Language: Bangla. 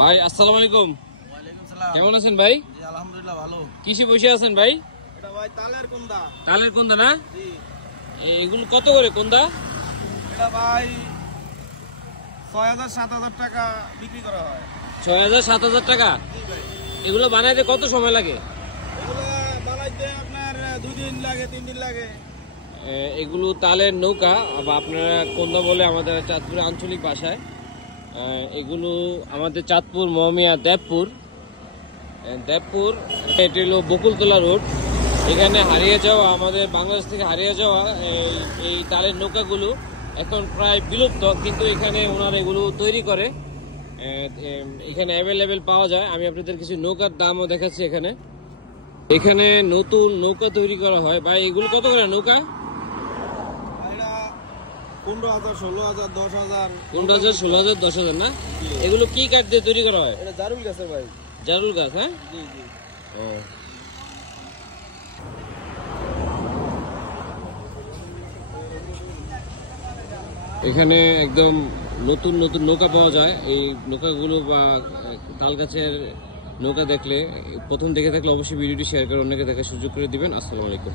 ভাই আসসালামু আলাইকুম। ওয়ালাইকুম সালাম। কেমন আছেন ভাই? জি আলহামদুলিল্লাহ ভালো। কিসে বসে আছেন ভাই? এটা ভাই তালের কুন্দা। তালের কোন্দা না? জি। এগুলো কত করে কোন্দা? এটা ভাই ৬,০০০-৭,০০০ টাকা বিক্রি করা হয়। ৬,০০০-৭,০০০ টাকা। জি ভাই। এগুলো বানাইতে কত সময় লাগে? এগুলো বানাইতে আপনার ২ দিন লাগে ৩ দিন লাগে। এগুলো তালের নৌকা বা আপনারা কোন্দা বলে আমাদের চাঁদপুরের আঞ্চলিক ভাষায়। এগুলো আমাদের চাঁদপুর মহমিয়া দেবপুর এটি হলো বকুলতলা রোড। এখানে হারিয়ে যাওয়া আমাদের বাংলাদেশ থেকে হারিয়ে যাওয়া এই তালের নৌকাগুলো এখন প্রায় বিলুপ্ত, কিন্তু এখানে ওনারা এগুলো তৈরি করে। এখানে অ্যাভেলেবেল পাওয়া যায়। আমি আপনাদের কিছু নৌকার দামও দেখাচ্ছি। এখানে নতুন নৌকা তৈরি করা হয়। ভাই এগুলো কত করে নৌকা? এটা ১৫,০০০, ১৬,০০০, ১০,০০০। ১৫,০০০, ১৬,০০০, ১০,০০০ না? এগুলো কি কাঠ দিয়ে তৈরি করা হয়? এটা জারুল গাছের ভাই। জারুল গাছ। হ্যাঁ। জি জি। ও, এখানে একদম নতুন নতুন নৌকা পাওয়া যায়। এই নৌকাগুলো বা তাল গাছের নৌকা দেখলে প্রথম দেখে থাকলে অবশ্যই ভিডিওটি শেয়ার করে অন্যকে দেখার সুযোগ করে দিবেন। আসসালামু আলাইকুম।